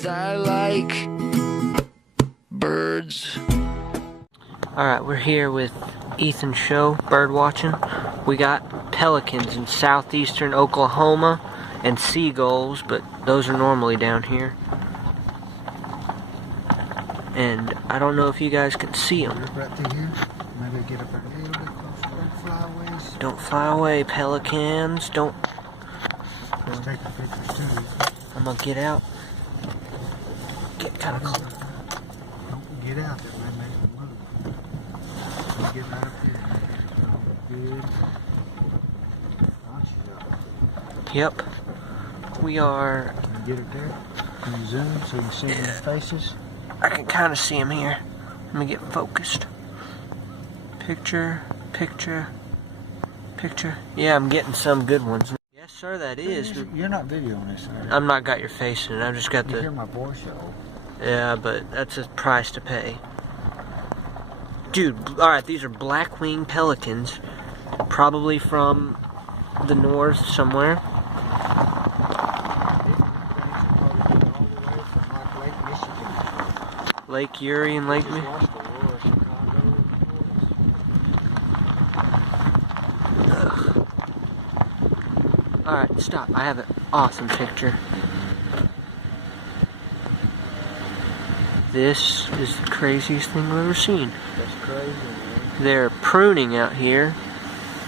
'cause I like birds. Alright, we're here with Ethan's show, bird watching. We got pelicans in southeastern Oklahoma and seagulls, but those are normally down here. And I don't know if you guys can see them. Right through here. Maybe get up a little bit closer. Don't fly away. Don't fly away, pelicans. Don't. Let's take a picture too. I'm gonna get out. Get kind of close. Don't get out there, man. Make them move. You get right up here. Good. Yep. We are. Can you get it there? Can you zoom so you can see their faces? I can kind of see them here. Let me get focused. Picture, picture, picture. Yeah, I'm getting some good ones. Yes, sir, that is. You're not videoing this, are you? I'm not got your face in it. I've just got You the. hear my voice, y'all? Yeah, but that's a price to pay. Dude, alright, these are black-winged pelicans. Probably from the north somewhere. Lake Erie and Lake Michigan. Alright, stop. I have an awesome picture. This is the craziest thing I've ever seen. That's crazy, man. They're pruning out here,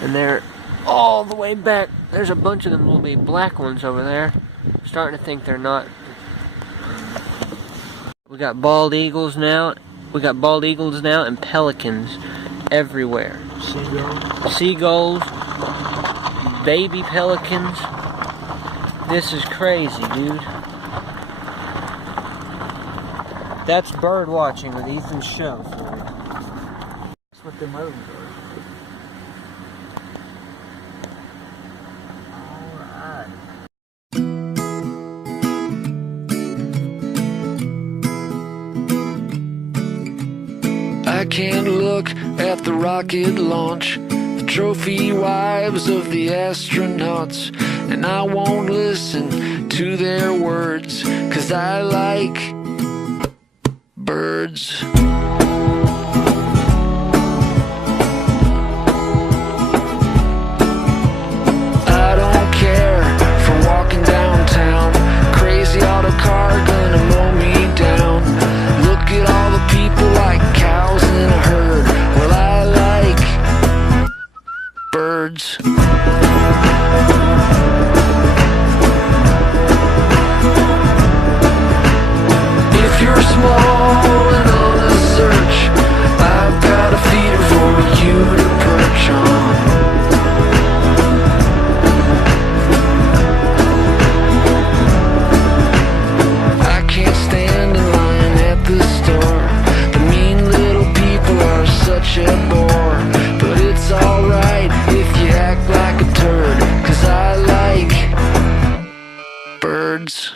and they're all the way back. There's a bunch of them little big black ones over there. I'm starting to think they're not. We got bald eagles now. We got bald eagles now and pelicans everywhere. Seagulls. Seagulls, baby pelicans. This is crazy, dude. That's bird watching with Ethan's show for you. That's what them others are. I can't look at the rocket launch, the trophy wives of the astronauts, and I won't listen to their words, 'cause I like birds. I don't care for walking downtown, crazy auto car gonna mow me down. Look at all the people like cows in a herd. Well, I like birds. If you're small and on a search, I've got a feeder for you to perch on. I can't stand in line at the store. The mean little people are such a bore. But it's alright if you act like a turd, 'cause I like birds.